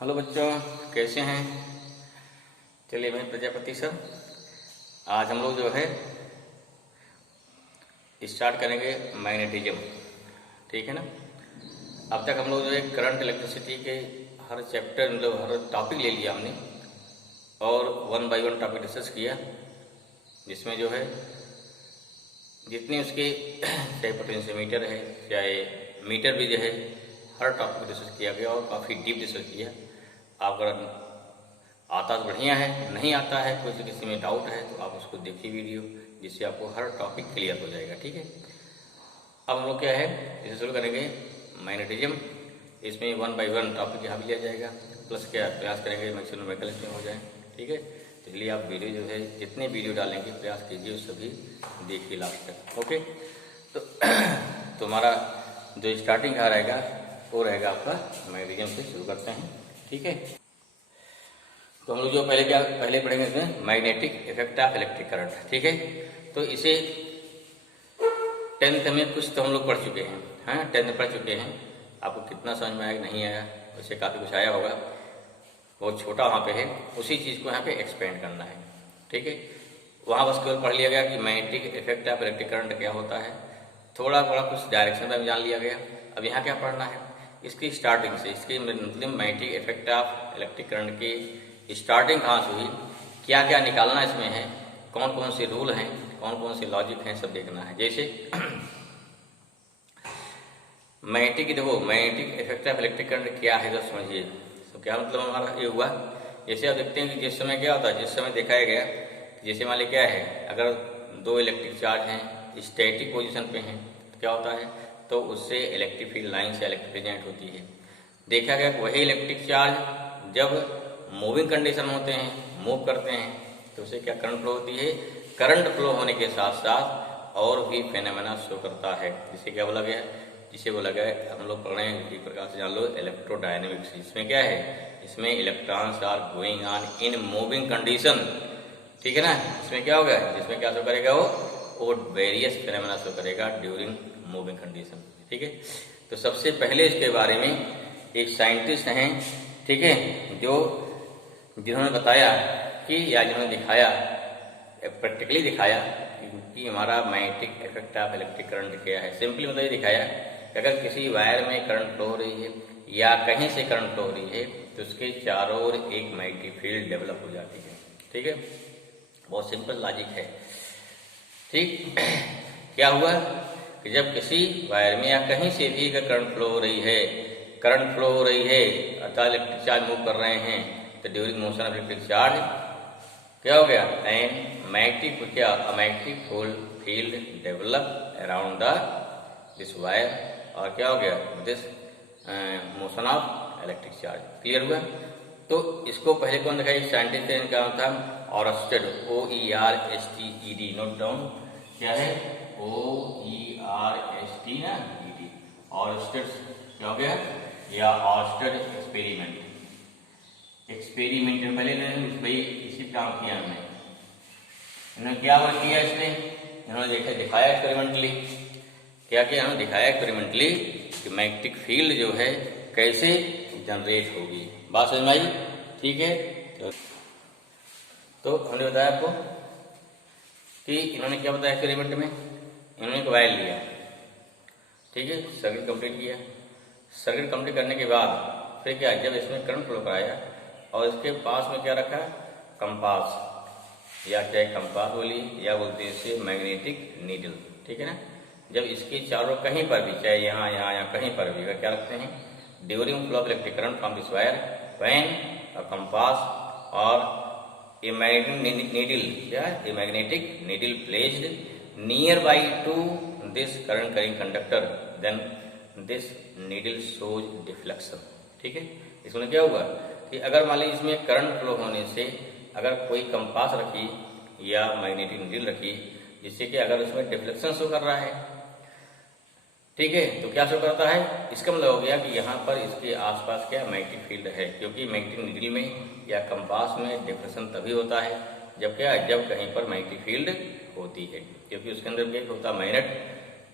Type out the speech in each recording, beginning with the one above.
Hello बच्चों, कैसे हैं। चलिए मैं प्रजापति सर, आज हम लोग जो है स्टार्ट करेंगे मैग्नेटिज्म। ठीक है ना। अब तक हम लोग जो है करंट इलेक्ट्रिसिटी के हर चैप्टर मतलब हर टॉपिक ले लिया हमने और 1 बाय 1 टॉपिक डिस्कस किया, जिसमें जो है जितने उसके चाहे पोटेंशियोमीटर है चाहे मीटर भी जो है हर टॉपिक डिस्कस किया गया और काफ़ी डीप डिस्कस किया। आप अगर आता तो बढ़िया है, नहीं आता है कुछ किसी में डाउट है तो आप उसको देखिए वीडियो, जिससे आपको हर टॉपिक क्लियर हो जाएगा। ठीक है। अब हम लोग क्या है इसे शुरू करेंगे मैग्नेटिज्म। इसमें 1 बाय 1 टॉपिक यहाँ भी लिया जाएगा, प्लस क्या प्रयास करेंगे मैक्सिमम मैकेनिज्म में हो जाए। ठीक है। तो इसलिए आप वीडियो जो है जितने वीडियो डालेंगे प्रयास कीजिए सभी देखिए लास्ट तक। ओके। तो तुम्हारा जो स्टार्टिंग का रहेगा वो रहेगा आपका मैग्नेटिज्म से शुरू करते हैं। ठीक है। तो हम लोग जो पहले पढ़ेंगे इसमें magnetic effect of electric current. ठीक है। तो इसे 10th में कुछ तो हम लोग पढ़ चुके हैं। हाँ, 10th में पढ़ चुके हैं। आपको कितना समझ में आया नहीं आया, वैसे काफ़ी कुछ आया होगा, बहुत छोटा वहाँ पे है, उसी चीज़ को यहाँ पे एक्सपेंड करना है। ठीक है। वहाँ बस केवल पढ़ लिया गया कि magnetic effect of electric current क्या होता है, थोड़ा थोड़ा कुछ डायरेक्शन में जान लिया गया। अब यहाँ क्या पढ़ना है, इसकी स्टार्टिंग से, इसकी मतलब magnetic effect of electric current की स्टार्टिंग कहाँ से हुई, क्या क्या निकालना इसमें है, कौन कौन से रूल हैं, कौन कौन से लॉजिक हैं, सब देखना है। जैसे मैग्नेटिक, देखो magnetic effect of electric current क्या है तो समझिए। तो क्या मतलब हमारा ये हुआ, जैसे आप देखते हैं कि जिस समय क्या होता है, जिस समय दिखाया गया जैसे मान लीजिए क्या है, अगर दो इलेक्ट्रिक चार्ज हैं स्टैटिक पोजीशन पे हैं तो क्या होता है, तो उससे इलेक्ट्रिक फील्ड लाइन से इलेक्ट्रिक प्रेजेंट होती है। देखा गया कि वही इलेक्ट्रिक चार्ज जब मूविंग कंडीशन होते हैं, मूव करते हैं, तो उससे क्या करंट फ्लो होती है। करंट फ्लो होने के साथ साथ और भी फेनोमेना शो करता है, जिसे क्या बोला गया, जिसे बोला गया हम लोग पढ़ रहे हैं एक प्रकार से जान लो इलेक्ट्रोडायनेमिक्स। इसमें क्या है, इसमें electrons are going on in moving condition. ठीक है ना। इसमें क्या होगा, इसमें क्या शो करेगा वो वेरियस फेनोमेना शो करेगा ड्यूरिंग मूविंग कंडीशन। ठीक है। तो सबसे पहले इसके बारे में एक साइंटिस्ट हैं, ठीक है, जो जिन्होंने बताया कि या जिन्होंने दिखाया, प्रैक्टिकली दिखाया कि हमारा magnetic effect of electric current क्या है। सिंपली मतलब ये दिखाया कि अगर किसी वायर में करंट फ्लो हो रही है या कहीं से करंट फ्लो हो रही है तो उसके चारों ओर एक मैग्नेटिक फील्ड डेवलप हो जाती है। ठीक है। बहुत सिंपल लॉजिक है। ठीक। क्या हुआ कि जब किसी वायर में या कहीं से भी अगर करंट फ्लो हो रही है, करंट फ्लो हो रही है अर्थात इलेक्ट्रिक चार्ज मूव कर रहे हैं, तो during motion of electric charge क्या हो गया, and magnetic field develop around the this wire, और क्या हो गया, this motion of electric charge. Clear हुआ। तो इसको पहले कौन दिखाई, साइंटिस्ट इनका नाम था ऑरस्टेड, OERSTED, नोट डाउन क्या है, OERST ना ED, ऑरस्टेड क्या हो गया, या ऑरस्टेड एक्सपेरिमेंट। एक्सपेरिमेंट पहले भाई इसी काम किया हमने, इन्होंने क्या वर्क किया, इसमें इन्होंने दिखाया एक्सपेरिमेंटली, क्या किया इन्होंने दिखाया एक्सपेरिमेंटली कि मैग्नेटिक फील्ड जो है कैसे जनरेट होगी। बात समझ में आई। ठीक है। तो हमने बताया आपको कि इन्होंने क्या बताया एक्सपेरिमेंट में, इन्होंने एक वायर लिया, ठीक है, सर्किट कंप्लीट किया। सर्किट कंप्लीट करने के बाद फिर क्या, जब इसमें करंट फ्लो कराया और इसके पास में क्या रखा, कंपास, या चाहे कंपास बोली या बोलते हैं इसे मैग्नेटिक नीडल। ठीक है ना। जब इसके चारों कहीं पर भी, चाहे यहाँ यहाँ या कहीं पर भी, क्या रखते हैं, during flow of electric current from this wire when a compass और a magnetic needle, yeah, a magnetic needle placed nearby to this current carrying conductor, then this needle shows deflection। ठीक है। इसमें क्या हुआ कि अगर मान लीजिए इसमें करंट फ्लो होने से अगर कोई कंपास रखी या मैग्नेटिक नीडल रखी, जिससे कि अगर उसमें डिफ्लेक्शन शो कर रहा है, ठीक है, तो क्या शो करता है, इसका मतलब हो गया कि यहाँ पर इसके आसपास क्या मैग्नेटिक फील्ड है, क्योंकि मैग्नेटिक नीडल में या कंपास में डिफ्लेक्शन तभी होता है जब क्या, जब कहीं पर मैग्नेटिक फील्ड होती है, क्योंकि उसके अंदर क्या होता है, मैग्नेट,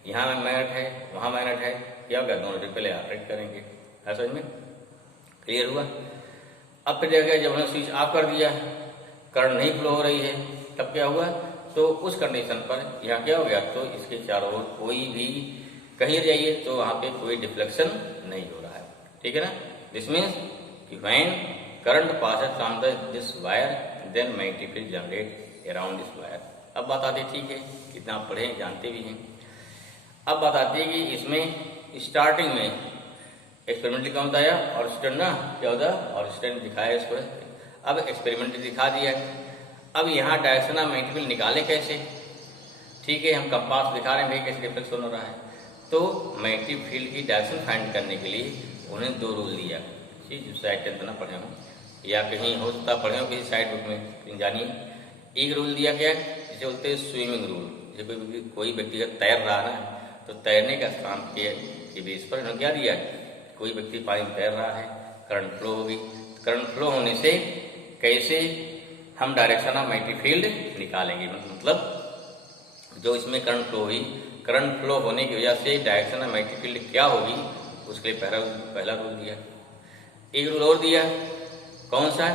यहाँ मैग्नेट है वहाँ मैग्नेट है, क्या होगा, दोनों रिपेल अट्रैक्ट करेंगे। है समझ में। क्लियर हुआ। अब फिर देखा जब हमने स्विच ऑफ कर दिया, करंट नहीं फ्लो हो रही है, तब क्या हुआ, तो उस कंडीशन पर यहाँ क्या हो गया, तो इसके चारों ओर कोई भी कहीं जाइए तो वहाँ पे कोई डिफ्लेक्शन नहीं हो रहा है, ठीक है ना। दिस मीन्स कि when current passes from this wire then magnetic field generate around this wire. अब बात आती है, ठीक है, कितना आप पढ़े जानते भी हैं। अब बात आती है कि इसमें स्टार्टिंग में एक्सपेरिमेंटली क्या बताया, और स्टैंड ना क्या होता है, और स्टैंड दिखाया इसको। अब एक्सपेरिमेंटली दिखा दिया। अब यहाँ डायरेक्शन ऑफ मैग्नेटिक फील्ड निकाले कैसे, ठीक है, हम कंपास दिखा रहे हैं भाई कैसे रिफ्लेक्शन हो रहा है। तो मैग्नेटिक फील्ड की डायरेक्शन फाइंड करने के लिए उन्हें दो रूल दिया, ठीक, जो शायद 10th ना पढ़े हो या कहीं हो सकता पढ़े हो किसी साइड बुक में, जानिए। एक रूल दिया क्या, जिसे बोलते हैं स्विमिंग रूल। जैसे कोई व्यक्ति अगर तैर रहा है ना, तो तैरने का स्थान के बेस पर इन्होंने क्या दिया, कोई व्यक्ति पानी में तैर रहा है, करंट फ्लो होगी, करंट फ्लो होने से कैसे हम डायरेक्शन ऑफ मैग्नेटिक फील्ड निकालेंगे, मतलब जो इसमें करंट फ्लो हुई, करंट फ्लो होने की वजह से डायरेक्शन ऑफ मैग्नेटिक फील्ड क्या होगी, उसके लिए पहला रूल दिया। एक रूल और दिया, कौन सा,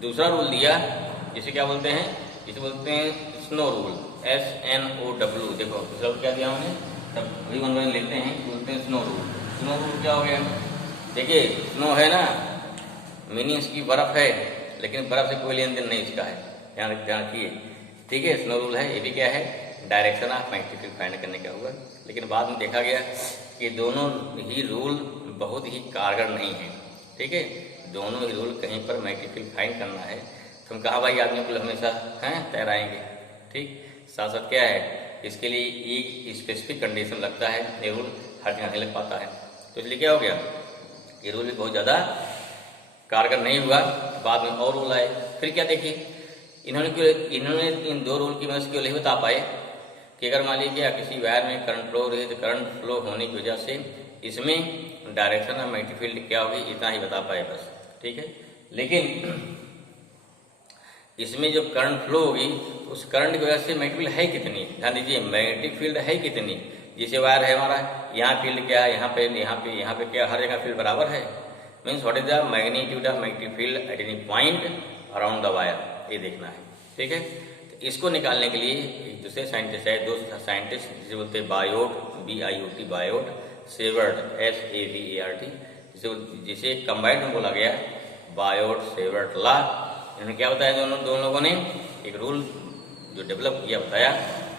दूसरा रूल दिया, जिसे क्या बोलते हैं, जिसे बोलते हैं स्नो रूल, SNOW। देखो दूसरा रूल क्या दिया हमने, तब वही वन लेते हैं, बोलते हैं स्नो रूल। स्नो रूल क्या हो गया, देखिए स्नो है ना, मीनिंग इसकी बर्फ है, लेकिन बर्फ से कोई लेन देन नहीं इसका है, ध्यान रखिए, ठीक है। स्नो रूल है, ये भी क्या है, direction of magnetic field find करने का हुआ। लेकिन बाद में देखा गया कि दोनों ही रूल बहुत ही कारगर नहीं है, ठीक है। दोनों ही रूल कहीं पर मैग्नेटिक फील्ड फाइंड करना है तो हम कहा भाई आदमी को हमेशा हैं तैराएंगे, ठीक। साथ साथ क्या है, इसके लिए एक स्पेसिफिक कंडीशन लगता है, ये रूल हर जगह नहीं लग पाता है। तो इसलिए क्या हो गया, ये रूल भी बहुत ज़्यादा कारगर नहीं हुआ। बाद में और रूल आए, फिर क्या देखिए, इन्होंने इन दो रूल की मदद से क्यों नहीं बता पाए कि अगर मान लीजिए किसी वायर में करंट फ्लो हो रही है, तो करंट फ्लो होने की वजह से इसमें डायरेक्शन ऑफ मैग्नेटिक फील्ड क्या होगी, इतना ही बता पाए बस, ठीक है। लेकिन इसमें जब करंट फ्लो होगी, उस करंट की वजह से मैग्नेटिक फील्ड है कितनी, ध्यान दीजिए, मैग्नेटिक फील्ड है कितनी, जैसे वायर है हमारा, यहाँ फील्ड क्या है, यहाँ पे क्या, हर जगह फील्ड बराबर है। Means what is the magnitude of magnetic field at any point around the wire, ये देखना है, ठीक है। तो इसको निकालने के लिए एक दूसरे साइंटिस्ट है, दो साइंटिस्ट, जिसे बोलते हैं Biot, BIOT, Biot, Savart, SAVART, जिसे कंबाइंड में बोला गया बायोट सेवर्ट लॉ। इन्होंने क्या बताया, दोनों लोगों ने एक रूल जो डेवलप किया, बताया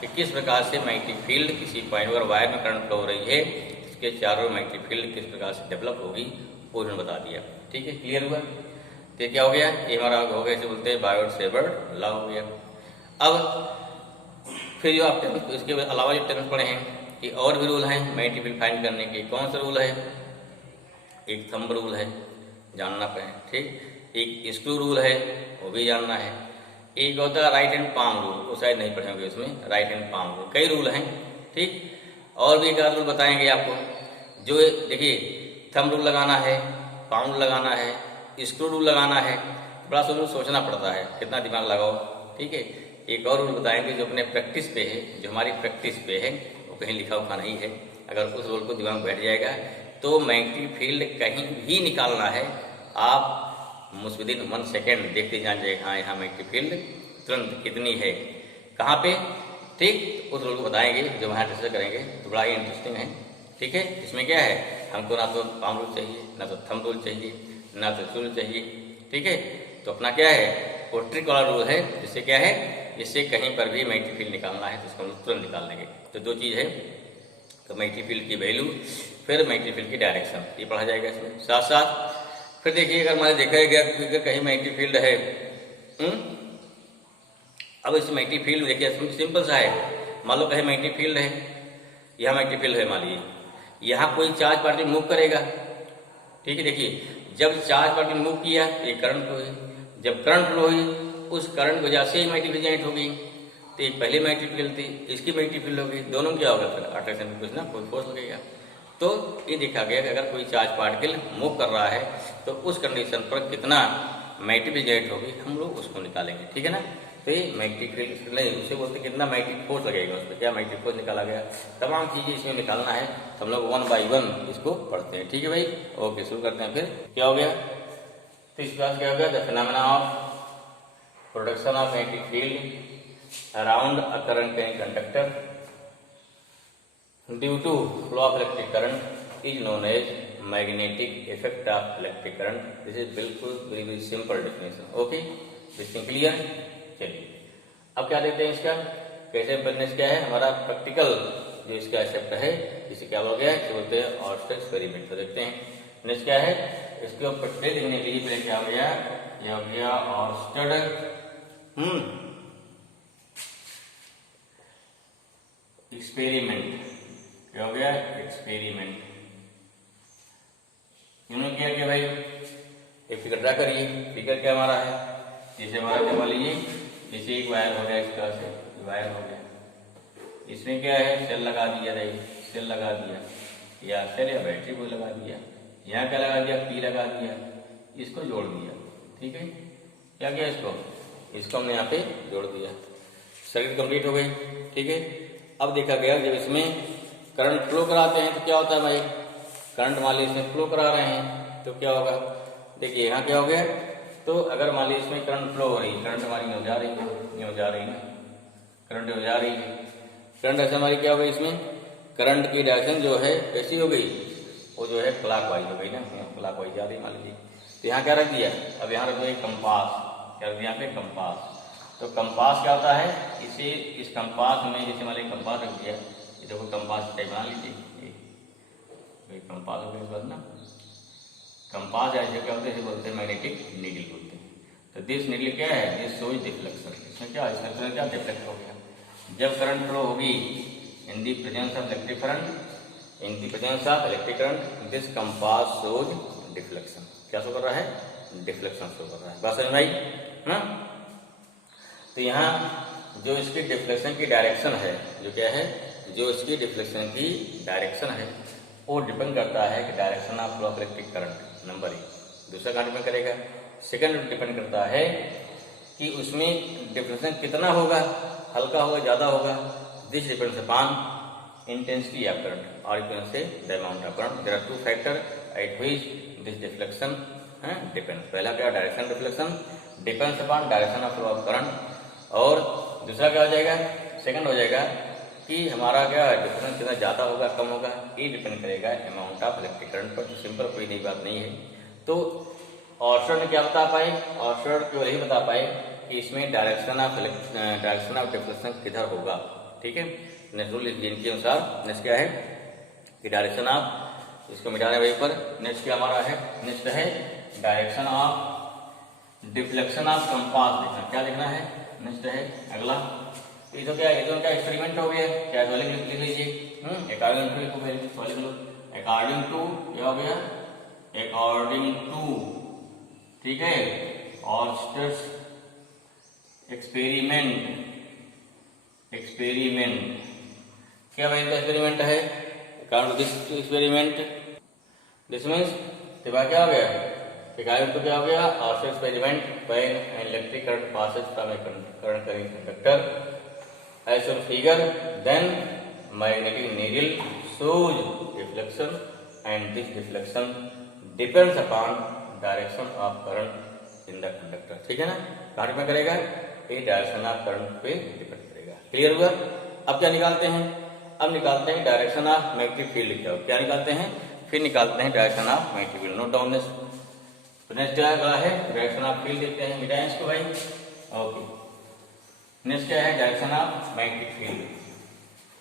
कि किस प्रकार से मैग्नेटिक फील्ड किसी पॉइंट पर वायर में करंट फ्लो हो रही है, इसके चारों मैग्नेटिक फील्ड किस प्रकार से डेवलप होगी, वो इन्होंने बता दिया, ठीक है। क्लियर हुआ, तो क्या हो गया, ये हमारा हो गया, इसे बोलते हैं बायोट सेवर्ट लॉ हो गया। अब फिर जो आप इसके अलावा जो टर्म्स पढ़े हैं कि और भी रूल हैं मैग्नेटिक फील्ड फाइंड करने के। कौन सा रूल है, एक थंब रूल है, जानना पड़े, ठीक। एक स्क्रू रूल है, वो भी जानना है। एक होता है राइट हैंड पाम रूल, वो शायद नहीं पढ़े होंगे उसमें, राइट हैंड पाम रूल, कई रूल हैं, ठीक। और भी एक आध रूल बताएंगे आपको, जो देखिए थंब रूल लगाना है, पाम रूल लगाना है, स्क्रू रूल लगाना है, बड़ा सोचना पड़ता है, कितना दिमाग लगाओ, ठीक है। एक और रूल बताएंगे जो अपने प्रैक्टिस पे है, जो हमारी प्रैक्टिस पे है, वो कहीं लिखा उखा नहीं है, अगर उस रूल को दिमाग में बैठ जाएगा तो मैग्नेटिक फील्ड कहीं भी निकालना है, आप विदिन 1 सेकेंड देखते जान जाएगा, हाँ यहाँ मैग्नेटिक फील्ड तुरंत कितनी है, कहाँ पे, ठीक। उस रूल को बताएंगे जो वहाँ डिस्कस करेंगे, तो बड़ा ही इंटरेस्टिंग है, ठीक है। इसमें क्या है, हमको ना तो पाम रूल चाहिए, ना तो थंब रूल चाहिए, ना तो रूल चाहिए, ठीक है। तो अपना क्या है, वो ट्रिक वाला रूल है, जिससे क्या है, जिससे कहीं पर भी मैग्नेटिक फील्ड निकालना है तो उसको हम तुरंत निकाल लेंगे। तो दो चीज़ है, तो मैग्नेटिक फील्ड की वैल्यू, फिर मैग्नेटिक फील्ड की डायरेक्शन, ये पढ़ा जाएगा इसमें। साथ साथ फिर देखिए, अगर हमारे देखा गया कि कहीं मैग्नेटिक फील्ड है, अब इस मैग्नेटिक फील्ड देखिए सिंपल सा है, मान लो कहीं मैग्नेटिक फील्ड है, यहाँ मैग्नेटिक फील्ड है, मान लीजिए यहाँ कोई चार्ज पार्टिकल मूव करेगा, ठीक है। देखिए जब चार्ज पार्टिकल मूव किया, ये करंट फ्लो हुई, जब करंट फ्लो हुई, उस करंट की वजह से ही मैग्नेटिक फील्ड जनरेट हो गई, तो एक पहले मैग्नेटिक फील्ड थी, इसकी मैग्नेटिक फील्ड हो गई, दोनों क्या होगा, फिर अट्रैक्शन में कुछ ना कोई फोर्स लगेगा। तो ये देखा गया कि अगर कोई चार्ज पार्टिकल मूव कर रहा है तो उस कंडीशन पर कितना मैग्नेटिक फील्ड जनरेट होगी, हम लोग उसको निकालेंगे, ठीक है ना। तो ये मैग्नेटिक फील्ड नहीं, उसे बोलते कितना मैग्नेटिक फोर्स लगेगा उस पर, क्या मैग्नेटिक फोर्स निकाला गया, तमाम चीज़ें इसमें निकालना है, तो हम लोग 1 by 1 इसको पढ़ते हैं, ठीक है भाई। ओके, शुरू करते हैं। फिर क्या हो गया, तो इस क्लास क्या हो गया, the phenomena of production of magnetic field around a current in conductor due to flow of electric current is known as magnetic effect of electric current. This is बिल्कुल very very simple definition. Okay, this thing clear. चलिए अब क्या देखते हैं इसका कैसे बनने क्या है हमारा प्रैक्टिकल जो इसका एक्सेप्ट है, इसे क्या हो गया कि बोलते हैं ऑर्स्टेड एक्सपेरिमेंट। तो देखते हैं नेक्स्ट क्या है, इसके ऊपर पट्टे लिखने के लिए पहले क्या हो गया, यह हो गया ऑर्स्टेड एक्सपेरिमेंट। क्या हो गया, एक्सपेरिमेंट। इन्होंने क्या किया भाई, एक फिगर ड्रा करिए। फिगर क्या हमारा है, जैसे हमारा क्या मान लीजिए, जैसे एक वायर हो गया, इस तरह से वायर हो गया, इसमें क्या है सेल लगा दिया, सेल लगा दिया या सेल या बैटरी को लगा दिया, यहाँ क्या लगा दिया, पी लगा दिया, इसको जोड़ दिया। ठीक है, क्या किया, इसको हमने यहाँ पे जोड़ दिया, सर्किट कंप्लीट हो गई। ठीक है, अब देखा गया जब इसमें करंट फ्लो कराते हैं तो क्या होता है भाई, करंट मान लीजिए इसमें फ्लो करा रहे हैं तो क्या होगा, देखिए यहाँ क्या हो गया, तो अगर मान लीजिए इसमें करंट फ्लो हो रही है, करंट हमारी हो जा रही है, ये हो जा रही है, करंट हो जा रही है, करंट ऐसे हमारी क्या हो गई, इसमें करंट की डायरेक्शन जो है कैसी हो गई, वो जो है क्लॉकवाइज हो गई ना, क्लॉकवाइज जा रही मान लीजिए। तो यहाँ क्या रख दिया, अब यहाँ रख दिया कंपास, क्या रख दिया यहाँ पे कंपास। तो कंपास क्या होता है, इसे इस कंपास में जैसे मान लीजिए कंपास रख दिया, ये देखो कंपास टाइप बना लीजिए, कंपास हो गया इस बात ना, कंपास ऐसे क्या होते हैं, बोलते हैं मैग्नेटिक नीडल बोलते हैं। तो दिस नीडल क्या है, दिस शोज डिफ्लेक्शन, इसमें क्या क्या डिफ्लेक्ट हो गया। जब करंट फ्लो होगी in the presence of electric current, in the presence of electric current this compass shows deflection. क्या शो कर रहा है, डिफ्लेक्शन शो कर रहा है। बात समझ में आई ना। तो यहाँ जो इसकी डिफ्लेक्शन की डायरेक्शन है, जो क्या है, जो इसकी डिफ्लेक्शन की डायरेक्शन है वो डिपेंड करता है कि direction of flow of electric current, number 1। दूसरा कहाँ डिपेंड करेगा, सेकंड डिपेंड करता है कि उसमें डिफ्लेक्शन कितना होगा, हल्का होगा, ज्यादा होगा। This depends upon intensity of current और इक्वल से the amount of current. There are two factor at which this deflection depends. पहला क्या, direction deflection depends upon direction of flow of current, और दूसरा क्या हो जाएगा, सेकंड हो जाएगा कि हमारा क्या डिफरेंस कितना ज्यादा होगा, कम होगा, ये डिपेंड करेगा अमाउंट ऑफ इलेक्ट्रिक करंट पर। तो सिंपल कोई नई बात नहीं है। तो ऑर्स्टेड ने क्या बता पाए, ऑर्स्टेड केवल यही बता पाए कि इसमें डायरेक्शन ऑफ डिफ्लेक्शन किधर होगा। ठीक है, नेक्स्ट रूल जिनके अनुसार नेक्स्ट क्या है कि डायरेक्शन ऑफ, इसको मिटाने वहीं पर नेक्स्ट क्या हमारा है, नेक्स्ट है direction of deflection of compass लिखना। क्या लिखना है, नेक्स्ट है अगला। ये तो क्या एक्सपेरिमेंट हो गया, क्या लिख लीजिए, अकॉर्डिंग टू लिखो, अकॉर्डिंग टू क्या हो गया, अकॉर्डिंग टू, ठीक है, ऑर्स्टेड्स एक्सपेरिमेंट, एक्सपेरिमेंट क्या भाई इनका एक्सपेरिमेंट है, according to this experiment, this means क्या हो गया, अकॉर्डिंग टू क्या हो गया, Oersted experiment when an electric current passes from a current carrying conductor as shown figure, then magnetic needle shows deflection and this deflection depends upon direction of current in the conductor। ठीक है ना, कहाँ में करेगा, ये direction of current पे depend करेगा। Clear हुआ। अब क्या निकालते हैं, अब निकालते हैं डायरेक्शन ऑफ मैग्नेटिक फील्ड। क्या निकालते हैं, फिर निकालते हैं direction of magnetic field. Note down this. तो नेक्स्ट क्या है, डायरेक्शन ऑफ फील्ड देखते हैं, मिटाएं इसको भाई। ओके, नेक्स्ट क्या है, डायरेक्शन ऑफ मैग्नेटिक फील्ड।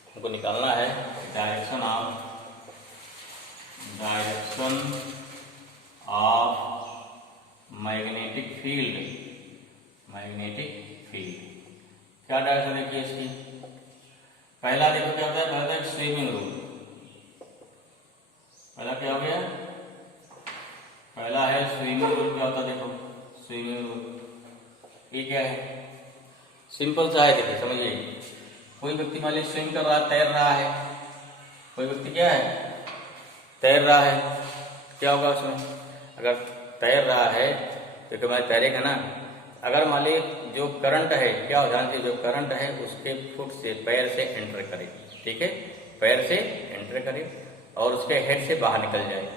हमको निकालना है direction of magnetic field, magnetic field. क्या डायरेक्शन देखिए इसकी, पहला देखो क्या होता है, पहला था स्विमिंग रूल। पहला क्या हो गया, पहला है स्विमिंग रूल। क्या होता है, देखो स्विमिंग रूल, ये क्या है, सिंपल सा है। देखिए समझिए, कोई व्यक्ति मान लीजिए स्विम कर रहा है, तैर रहा है, कोई व्यक्ति क्या है, तैर रहा है, क्या होगा उसमें, अगर तैर रहा है तो मैं तैरेगा ना। अगर मान लीजिए जो करंट है, क्या हो जाना चाहिए, जो करंट है उसके फुट से, पैर से एंटर करे, ठीक है, पैर से एंटर करे और उसके हेड से बाहर निकल जाए,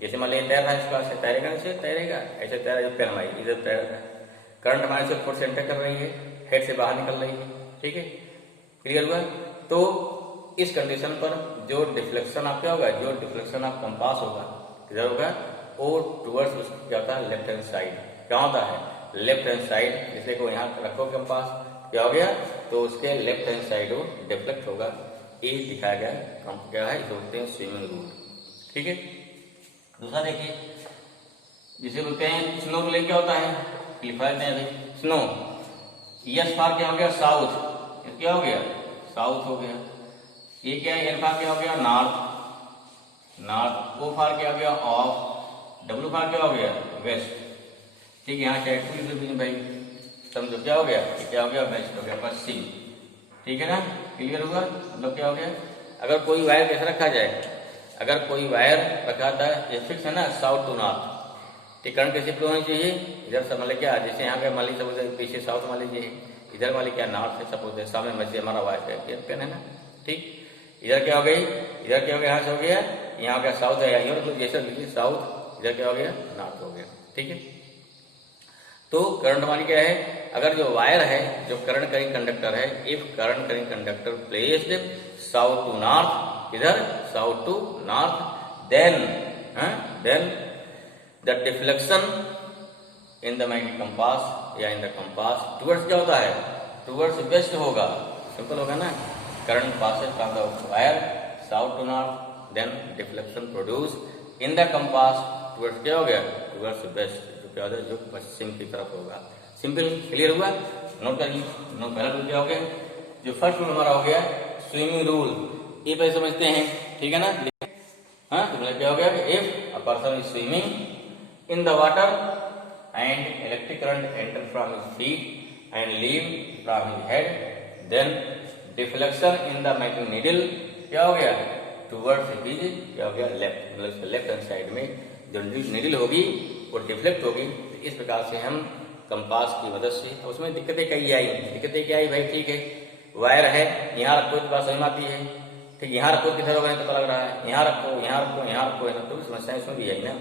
जैसे मान लीजिए तैर रहा है इसका, से तैरेगा, ऐसे तैरेगा, ऐसे तैरा, जो पैर हमारी इधर तैर रहा है, करंट हमारे से फुट से एंटर कर रही है, हेड से बाहर निकल रही है, ठीक है, क्लियर हुआ। तो इस कंडीशन पर जो डिफ्लेक्शन आप क्या होगा, जो डिफ्लेक्शन आप कंपास होगा किधर होगा, वो टूवर्ड्स क्या होता है, लेफ्ट हैंड साइड क्या होता है, लेफ्ट हैंड साइड। जैसे को यहाँ रखो कंपास, क्या हो गया, तो उसके लेफ्ट हैंड साइड वो डिफ्लेक्ट होगा। ये दिखाया गया क्या है, बोलते हैं स्विमिंग रूल, ठीक है। दूसरा देखिए, जिसे बोलते हैं स्नो रूल, क्या होता है, लिखवाते हैं स्नो, यस फार क्या हो गया, साउथ, क्या हो गया, साउथ हो गया। ये क्या है, एल फार क्या हो गया, नॉर्थ, नॉर्थ। ओ फार क्या हो गया, ऑफ। डब्ल्यू फार क्या हो गया, वेस्ट, ठीक है। यहाँ क्या है भाई, समझो क्या हो गया, क्या हो गया, वेस्ट हो गया, पश्चिम, ठीक है ना, क्लियर हुआ। मतलब क्या हो गया, अगर कोई वायर कैसे रखा जाए, अगर कोई वायर रखा था, ये फिक्स है ना, साउथ टू नॉर्थ, करंट कैसे फ्लो होनी चाहिए, इधर से मतलब क्या, जैसे यहाँ पे मान लीजिए सपोज पीछे साउथ मान लीजिए, इधर मान लीजिए क्या नॉर्थ है, सपोज सामने मध्य हमारा वायर पेन है ना, ठीक। इधर क्या हो गई, इधर क्या हो गया, यहाँ से हो गया, यहाँ क्या साउथ है, यहाँ जैसे लिखिए साउथ, इधर क्या हो गया, नॉर्थ हो गया, ठीक है। तो करंट मानी क्या है, अगर जो वायर है, जो करंट करिंग कंडक्टर है, if current carrying conductor placed south to north, इधर south to north, then the deflection in the magnetic compass या इन द कंपास टुवर्ड्स क्या होता है, टुवर्ड्स वेस्ट होगा, सिंपल होगा ना। Current passes from the wire south to north, then deflection produce in the compass towards क्या हो गया, टुवर्ड्स वेस्ट, क्या होता है, जो पश्चिम की तरफ होगा। सिंपल, क्लियर हुआ। नोट करिए, नोट पहला रूल क्या हो गया, जो फर्स्ट रूल हमारा हो गया स्विमिंग रूल, ये पहले समझते हैं, ठीक है ना। हाँ, तो मतलब क्या हो गया, if a person is swimming in the water and electric current enter from his feet and leave from his head, then deflection in the magnetic needle क्या हो गया, टुवर्ड्स हिज क्या हो गया, लेफ्ट, मतलब लेफ्ट हैंड साइड में जो needle होगी वो डिफ्लेक्ट होगी। तो इस प्रकार से हम कंपास की मदद से, उसमें दिक्कतें कई आई, दिक्कतें क्या आई भाई, ठीक है, वायर है, यहाँ रखो तो बात समझ आती है, ठीक, यहाँ रखो किधर होगा नहीं पता लग रहा है, यहाँ रखो, यहाँ रखो, यहाँ रखो, यहाँ तो समस्याएं इसमें भी आई ना,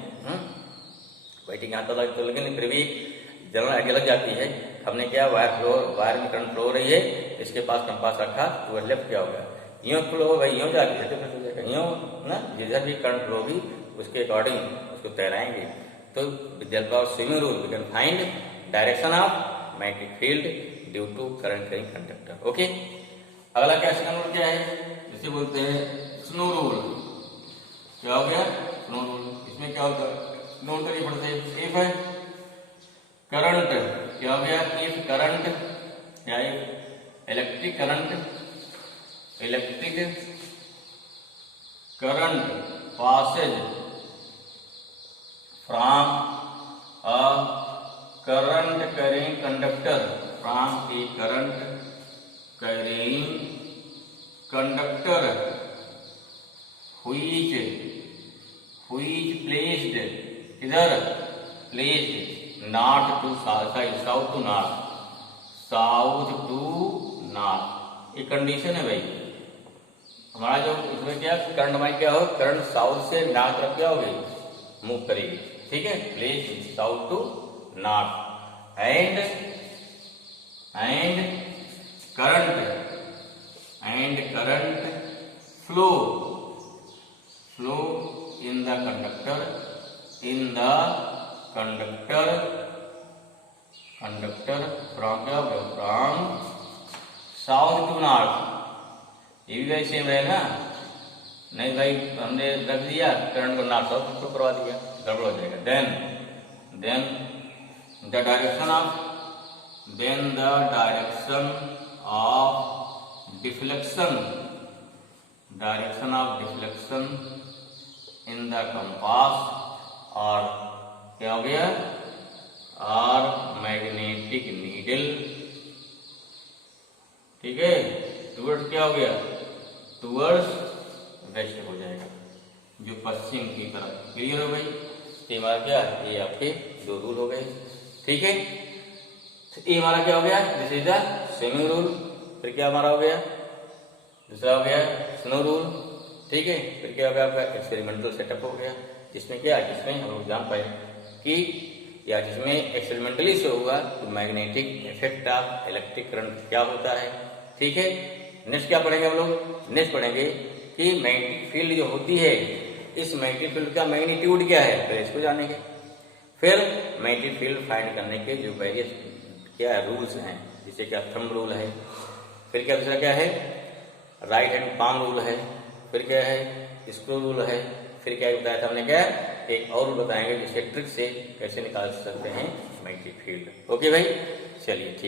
भाई ठीक, यहाँ तो लेकिन फिर भी जनरल आइडिया लग जाती है। हमने क्या, वायर में करंट फ्लो हो रही है, इसके पास कंपास रखा तो वह लेफ्ट क्या होगा, यूं फ्लो हो भाई, यूं जाती है, यूं ना, जिधर भी करंट फ्लो होगी उसके अकॉर्डिंग उसको तैराएंगे। तो with the help of swimming rule we can find direction of magnetic field due to current carrying conductor, okay. अगला क्या सेकंड रूल क्या है, जिसे बोलते हैं स्नो रूल, क्या हो गया, स्नो रूल। इसमें क्या होता है, नोट करिए पढ़ते हैं, इफ है करंट क्या हो गया, इफ करंट क्या है, electric current passes from a current carrying conductor, from a current carrying conductor which placed इधर placed north to south to north, south to north, ये कंडीशन है भाई हमारा। जो इसमें क्या करंट हमारी क्या हो, करंट साउथ से नॉर्थ तरफ क्या होगी, मूव करेगी, ठीक है, place south to north and current flow in the conductor from south to north. ये भी भाई सेम रहे ना, नहीं भाई हमने रख दिया करंट को नॉर्थ साउथ को करवा दिया, गड़बड़ हो जाएगा। Then the direction of deflection in the compass और क्या हो गया, और मैग्नेटिक नीडल, ठीक है, टुवर्ड्स क्या हो गया, टुवर्ड्स वेस्ट हो जाएगा, जो पश्चिम की तरफ। क्लियर हो गई, ये हमारा क्या, ये आपके दो रूल हो गए, ठीक है। ये हमारा क्या हो गया, this is the swimming rule. फिर क्या हमारा हो गया, दूसरा हो गया स्नो रूल, ठीक है। फिर क्या हो गया, आपका एक्सपेरिमेंटल सेटअप हो गया, जिसमें क्या, जिसमें हम लोग जान पाए कि या जिसमें एक्सपेरिमेंटली शो हुआ कि magnetic effect of electric current क्या होता है। ठीक है, नेक्स्ट क्या पढ़ेंगे हम लोग, नेक्स्ट पढ़ेंगे कि मैग्नेटिक फील्ड जो होती है, इस मैग्नेटिक फील्ड का मैग्नीट्यूड क्या है, पहले इसको जानेंगे। फिर मैग्नेटिक फील्ड फाइंड करने के जो वेरियस क्या रूल्स हैं, जैसे क्या थंब रूल है, फिर क्या दूसरा क्या है, राइट हैंड पाम रूल है, फिर क्या है, स्क्रू रूल है, फिर क्या बताया था हमने, क्या एक और रूल बताएंगे जिससे ट्रिक से कैसे निकाल सकते हैं मैग्नेटिक फील्ड। ओके भाई, चलिए ठीक।